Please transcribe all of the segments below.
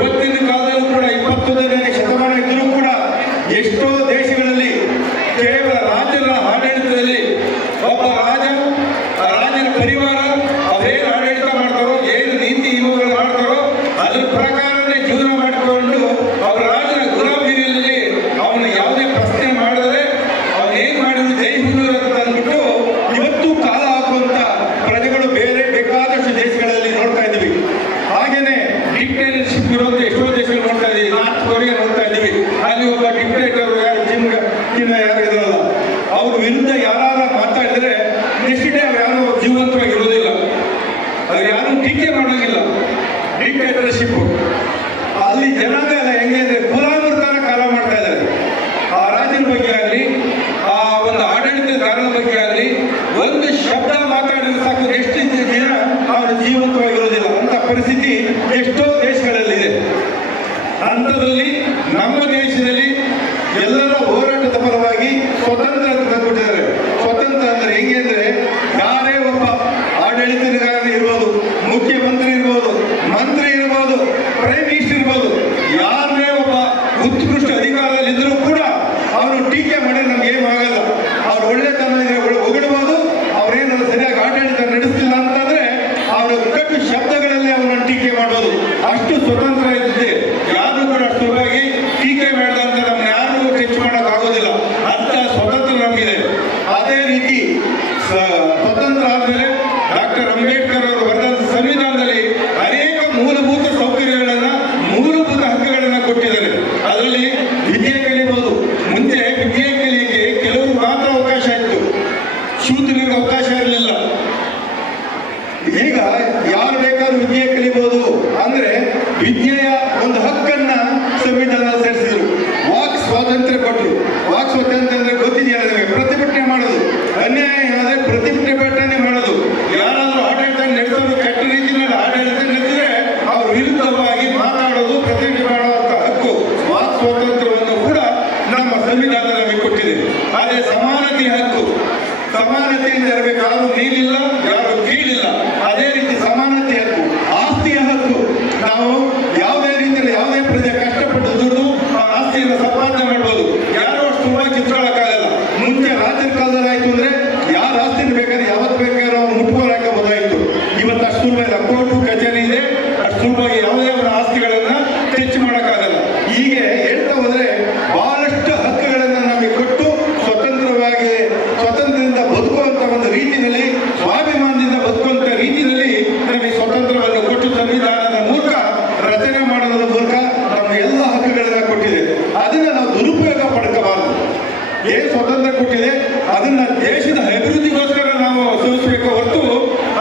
ಇವತ್ತಿನ ಕಾಲದಲ್ಲೂ ಕೂಡ 21ನೇ ಶತಮಾನ ಇದ್ದರೂ ಕೂಡ ಎಷ್ಟೋ ದೇಶಗಳಲ್ಲಿ ಕೇವಲ ರಾಜರ ಆಡಳಿತದಲ್ಲಿ ಒಬ್ಬ ರಾಜನ ಪರಿವಾರ ಅವೇನು ಆಡಳಿತ ಮಾಡ್ತಾರೋ, ಏನು ನೀತಿ ನಿಯಮಗಳು ಮಾಡ್ತಾರೋ ಅದ್ರ ಪ್ರಕಾರನೇ ಜೀವನ ಮಾಡಿಕೊಂಡು ಅವರ ರಾಜನ ಗುಲಾಮಗಿರಿಯಲ್ಲಿ ಅವನು ಯಾವುದೇ ಪ್ರಶ್ನೆ ಮಾಡಿದರೆ ಅವನೇನು ಮಾಡಿದ್ರು ಜೈ ಹಿಂದೂ ಅಂತ ಅಂದ್ಬಿಟ್ಟು ಇವತ್ತು ಕಾಲ ಹಾಕುವಂತ ಪ್ರಜೆಗಳು ಬೇರೆ ಬೇಕಾದಷ್ಟು ದೇಶಗಳಲ್ಲಿ ನೋಡ್ತಾ ಇದ್ದೀವಿ. ಹಾಗೇನೆ ಡಿಕ್ಟೇಟರ್ಶಿಪ್ ಇರೋದು ಎಷ್ಟೋ ದೇಶಗಳು ನೋಡ್ತಾ ಇದ್ದೀವಿ. ನಾರ್ತ್ ಕೊರಿಯಾ ನೋಡ್ತಾ ಇದ್ದೀವಿ. ಅಲ್ಲಿ ಒಬ್ಬ ಡಿಕ್ಟೇಟರ್ ಯಾರು ಇದ್ರಲ್ಲ, ಅವ್ರ ವಿರುದ್ಧ ಯಾರು ಮಾತಾಡಿದ್ರೆ ನೆಕ್ಸ್ಟ್ ಡೇ ಅವ್ರು ಯಾರು ಜೀವಂತವಾಗಿ ಇರೋದಿಲ್ಲ, ಅವ್ರು ಯಾರು ಟೀಕೆ ಮಾಡೋಂಗಿಲ್ಲ. ಡಿಕ್ಟೇಟರ್ಶಿಪ್ ಅಲ್ಲಿ ಜನಾಂಗ ಎಲ್ಲ ಹೆಂಗೆ ಅಂದ್ರೆ ಗುಲಾಮರ ತರ ಕಾಲ ಮಾಡ್ತಾ ಇದ್ದಾರೆ. ಆ ರಾಜ್ಯದ ಬಗ್ಗೆ ಆಗಲಿ, ಆ ಒಂದು ಆಡಳಿತಗಾರನ ಬಗ್ಗೆ ಆಗಲಿ ಒಂದು ಶಬ್ದ ಮಾತಾಡಿದ್ರೆ ಸಾಕು ಎಷ್ಟು ದಿನ ಅವರು ಜೀವಂತವಾಗಿರೋದಿಲ್ಲ ಅಂತ ಪರಿಸ್ಥಿತಿ ಎಷ್ಟೋ ದೇಶಗಳಲ್ಲಿದೆ. ಅಂಥದ್ರಲ್ಲಿ ನಮ್ಮ ದೇಶದಲ್ಲಿ ಎಲ್ಲರ ಹೋರಾಟದ ಫಲವಾಗಿ ಸ್ವತಂತ್ರ ತಂದುಬಿಟ್ಟಿದ್ದಾರೆ. ಸ್ವತಂತ್ರ ಅಂದ್ರೆ ಹೆಂಗೆ ಅಂದ್ರೆ ಯಾರೇ ಒಬ್ಬ ಆಡಳಿತಗಾರ ಇರ್ಬೋದು, ಮುಖ್ಯಮಂತ್ರಿ ಇರ್ಬೋದು, ಮಂತ್ರಿ ಇರ್ಬೋದು, ಪ್ರೈಮ್ ಮಿನಿಸ್ಟರ್ ಇರ್ಬೋದು, ಯಾರೇ ಒಬ್ಬ ಉತ್ಕೃಷ್ಟ ಅಧಿಕಾರದಲ್ಲಿ ಇದ್ರೂ ಕೂಡ ಅವರು ಟೀಕೆ ಮಾಡಿ ನಮ್ಗೆ ಏನು ಆಗಲ್ಲ. ಅವ್ರು ಒಳ್ಳೆತನ ಹೊಗಡಬಹುದು. ಅವ್ರೇನಾದ್ರು ಸರಿಯಾಗಿ ಆಡಳಿತ ನಡೆಸ್ತಿಲ್ಲ ಅಂತಂದ್ರೆ ಅವರು ಕಟ್ಟು ಶಬ್ದಗಳಲ್ಲಿ ಅವರನ್ನು ಟೀಕೆ ಮಾಡೋದು. ಅಷ್ಟು ಸ್ವತಂತ್ರ ಇದ್ದಿದೆ. ಯಾರು ಕೂಡ ಸುಲಭವಾಗಿ ಟೀಕೆ ಮಾಡಿದಂತ ನಮ್ಗೆ ಯಾರಿಗೂ ಟಚ್ ಮಾಡೋಕ್ಕಾಗೋದಿಲ್ಲ. ಅಂತ ಸ್ವತಂತ್ರ ನಮಗಿದೆ. ಅದೇ ರೀತಿ ಸ್ವತಂತ್ರ ಆದ್ಮೇಲೆ ಡಾಕ್ಟರ್ ಅಂಬೇಡ್ಕರ್ ಅವರು ಬರೆದ ಸಂವಿಧಾನದಲ್ಲಿ ಅನೇಕ ಮೂಲಭೂತ ಸೌಕರ್ಯಗಳನ್ನ, ಮೂಲಭೂತ ಹಕ್ಕುಗಳನ್ನ ಕೊಟ್ಟಿದ್ದಾರೆ. ಅದರಲ್ಲಿ ವಿದ್ಯೆ ಕಲಿಬಹುದು. ಮುಂಚೆ ವಿದ್ಯೆ ಕಲಿಯಕ್ಕೆ ಕೆಲವರು ಮಾತ್ರ ಅವಕಾಶ ಇತ್ತು, ಶೂದ್ರರಿಗೆ ಅವಕಾಶ ಇರಲಿಲ್ಲ. ಈಗ ಯಾರು ಬೇಕಾದ್ರೂ ವಿದ್ಯೆ ಕಲಿಬಹುದು ಅಂದ್ರೆ ವಿದ್ಯೆಯ ಒಂದು ಹಕ್ಕನ್ನ ಸಂವಿಧಾನ ಸೇರಿಸಿದ್ರು. ವಾಕ್ ಸ್ವಾತಂತ್ರ್ಯ ಕೊಟ್ಟರು. ವಾಕ್ ಸ್ವಾತಂತ್ರ್ಯ ಅಂದ್ರೆ ಗೊತ್ತಿದೆಯಲ್ಲ ನಿಮಗೆ? ಪ್ರತಿಭಟನೆ ಮಾಡೋದು, ಅನ್ಯಾಯ ಏನಾದ್ರೆ ಪ್ರತಿಭಟನೆ ಮಾಡೋದು. ಯಾರಾದ್ರೂ ಆಡಳಿತ ನಡೆಸೋದು ಕೆಟ್ಟ ರೀತಿಯಲ್ಲಿ ಆಡಳಿತ ನಡೆಸಿದ್ರೆ ಅವ್ರ ವಿರುದ್ಧವಾಗಿ ಮಾತಾಡೋದು, ಪ್ರತಿಭಟನೆ ಮಾಡುವಂತ ಹಕ್ಕು, ವಾಕ್ ಸ್ವಾತಂತ್ರ್ಯವನ್ನು ಕೂಡ ನಮ್ಮ ಸಂವಿಧಾನ ನಮಗೆ ಕೊಟ್ಟಿದೆ. ಅದೇ ಸಮಾನತೆ ಹಕ್ಕು. ಸಮಾನತೆಯಿಂದ ಇರಬೇಕು, ಯಾರು ಮೇಲಿಲ್ಲ, ಯಾರು ಕೀಳಿಲ್ಲ. ಅದೇ ರೀತಿ ಸಮಾನತೆ ಹಕ್ಕು. ಆಸ್ತಿಯ ಹಕ್ಕು. ನಾವು ಯಾವುದೇ ರೀತಿಯಲ್ಲಿ ಯಾವುದೇ ಪ್ರಜೆ ಕಷ್ಟಪಟ್ಟು ದುಡ್ಡು ಆ ಆಸ್ತಿಯನ್ನು ಸಂಪಾದನೆ ಮಾಡ್ಬೋದು. ಯಾರು ಅಷ್ಟು ಸುಲಭವಾಗಿ ಕಿತ್ಕೊಳ್ಳೋಕ್ಕಾಗಲ್ಲ. ಮುಂಚೆ ರಾಜ್ಯದ ಕಾಲದಲ್ಲಿ ಆಯ್ತು ಅಂದ್ರೆ ಯಾರು ಆಸ್ತಿನ ಬೇಕಾದ್ರೆ ಯಾವತ್ತು ಬೇಕಾದ್ರೂ ಅವ್ರು ಮುಟ್ಕೊಳ್ಳೋಕ್ಕಾಗೋದಾಯ್ತು. ಇವತ್ತು ಅಷ್ಟು ಸುಲಭ ಇಲ್ಲ. ಕೋರ್ಟು ಕಚೇರಿ ಇದೆ, ಅಷ್ಟು ಸುಲಭವಾಗಿ ಯಾವುದೇ ಒಂದು ಆಸ್ತಿಗಳನ್ನ ಟಚ್ ಮಾಡೋಕ್ಕಾಗಲ್ಲ. ಹೀಗೆ ಹೇಳ್ತಾ ಹೋದ್ರೆ ಬಹಳಷ್ಟು ಹಕ್ಕುಗಳನ್ನು ನಮಗೆ ಕೊಟ್ಟು ಸ್ವತಂತ್ರವಾಗಿ ಸ್ವತಂತ್ರದಿಂದ ಬದುಕುವಂತ ಒಂದು ರೀತಿಯಲ್ಲಿ, ಸ್ವಾಭಿಮಾನದಿಂದ ಬದುಕುವಂತ ರೀತಿಯಲ್ಲಿ ನಮಗೆ ಸ್ವತಂತ್ರವನ್ನು ಕೊಟ್ಟು ಸಂವಿಧಾನದ ಮೂಲಕ ರಚನೆ ಮಾಡೋದ್ರ ಮೂಲಕ ನಮ್ಮ ಎಲ್ಲ ಹಕ್ಕುಗಳನ್ನ ಕೊಟ್ಟಿದೆ. ಅದನ್ನ ನಾವು ದುರುಪಯೋಗ ಪಡ್ಕೋಬಾರ್ದು. ಏನು ಸ್ವತಂತ್ರ ಕೊಟ್ಟಿದೆ ಅದನ್ನ ದೇಶದ ಅಭಿವೃದ್ಧಿಗೋಸ್ಕರ ನಾವು ಸೂಚಿಸಬೇಕು ಹೊರತು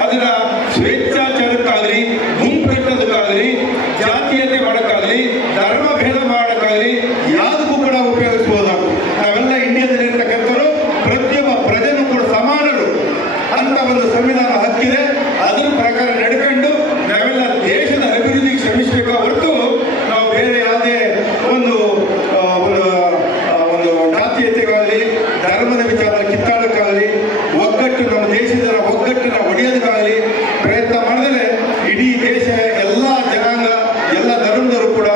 ಅದನ್ನ ಸ್ವೇಚ್ಛಾಚಾರಕ್ಕಾಗಲಿ, ಗುಂಪೆಟ್ಟದಕ್ಕಾಗಲಿ, ಜಾತೀಯತೆ ಮಾಡೋಕ್ಕಾಗಲಿ, ಧರ್ಮ ಭೇದ ಮಾಡೋಕ್ಕಾಗಲಿ ಯಾವುದಕ್ಕೂ ಕೂಡ ಉಪಯೋಗಿಸಬಹುದಾಗುತ್ತೆ. ನಾವೆಲ್ಲ ಇಂಡಿಯಾದಲ್ಲಿ ಇರ್ತಕ್ಕಂಥವ್ರು ಪ್ರತಿಯೊಬ್ಬ ಪ್ರಜೆನೂ ಕೂಡ ಸಮಾನರು ಅಂತ ಒಂದು ಸಂವಿಧಾನ ಹಕ್ಕಿದೆ. ಅದರ ಪ್ರಕಾರ ನಡ್ಕೊಂಡು ನಾವೆಲ್ಲ ದೇಶದ ಅಭಿವೃದ್ಧಿಗೆ ಶ್ರಮಿಸಬೇಕು ಹೊರತು ನಾವು ಬೇರೆ ಯಾವುದೇ ಒಂದು ಜಾತೀಯತೆಗಾಗಲಿ, ಧರ್ಮದ ವಿಚಾರ ಕಿತ್ತಾಡಕ್ಕಾಗಲಿ, ಒಗ್ಗಟ್ಟು ನಮ್ಮ ದೇಶದ ಒಗ್ಗಟ್ಟನ್ನ ಒಡೆಯೋದಕ್ಕಾಗಲಿ ಪ್ರಯತ್ನ ಮಾಡಿದ್ರೆ ಇಡೀ ದೇಶ ಎಲ್ಲ ಜನಾಂಗ, ಎಲ್ಲ ಧರ್ಮದವರು ಕೂಡ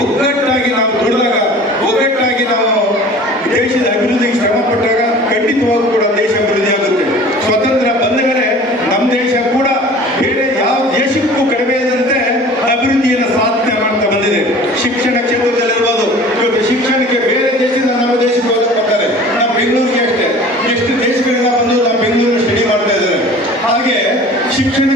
ಒಗ್ಗಟ್ಟಾಗಿ ನಾವು ದುಡಿದಾಗ, ಒಗ್ಗಟ್ಟಾಗಿ ನಾವು ದೇಶದ ಅಭಿವೃದ್ಧಿಗೆ ಶ್ರಮ ಪಟ್ಟಾಗ ಖಂಡಿತವಾಗೂ ಕೂಡ ದೇಶ ಅಭಿವೃದ್ಧಿ ಆಗುತ್ತೆ. ಸ್ವತಂತ್ರ ಬಂದ ಮೇಲೆ ನಮ್ಮ ದೇಶ ಕೂಡ ಬೇರೆ ಯಾವ ದೇಶಕ್ಕೂ ಕಡಿಮೆ ಇದ್ದಂತೆ ಅಭಿವೃದ್ಧಿಯನ್ನು ಸಾಧನೆ ಮಾಡ್ತಾ ಬಂದಿದೆ. ಶಿಕ್ಷಣ ಕ್ಷೇತ್ರದಲ್ಲಿರ್ಬೋದು. ಇವತ್ತು ಶಿಕ್ಷಣಕ್ಕೆ ಬೇರೆ ದೇಶದಿಂದ ನಮ್ಮ ದೇಶಕ್ಕೆ ಹೋಗಕ್ಕೆ ಬರ್ತಾರೆ. ನಮ್ಮ ಬೆಂಗಳೂರಿಗೆ ಅಷ್ಟೇ ಎಷ್ಟು ದೇಶಗಳಿಂದ ಬಂದು ನಮ್ಮ ಬೆಂಗಳೂರು ಸ್ಟಡಿ ಮಾಡ್ತಾ ಇದ್ದಾರೆ. ಹಾಗೆ ಶಿಕ್ಷಣ